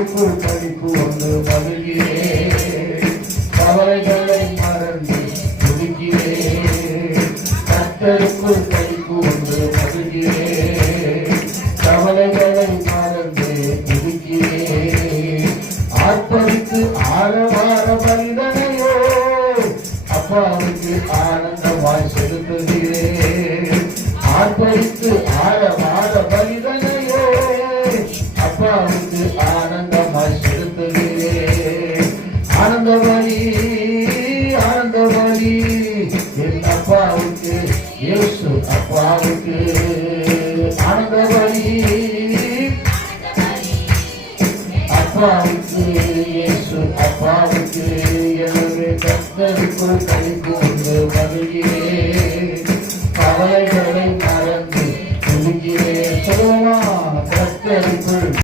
கர்த்தருக்குள் கழிப்பு ஒன்று மகிழ்கிறேன். கவலைகளை மறந்து துதிக்கிறேன். கர்த்தருக்குள் கழிப்பு ஒன்று மகிழ்கிறேன். கவலைகளை மறந்து துதிக்கிறேன். ஆர்ப்பரித்து ஆழவார மனிதனையோ அப்பாவுக்கு ஆனந்தமாய் செலுத்துகிறேன். ஆர்ப்பரித்து ஆழவார மனிதனையோ அப்பாவுக்கு ஆனந்தமாய் செலுத்துகிறேன். ஆனந்தமணி ஆனந்தமணி என் அப்பாவுக்கு இயேசு அப்பாவுக்கு ஆனந்தமணி அப்பாவுக்கு இயேசு அப்பாவுக்கு. எனவே கர்த்தருக்குள் கழிப்பு ஒன்று மகிழ்கிறேன்.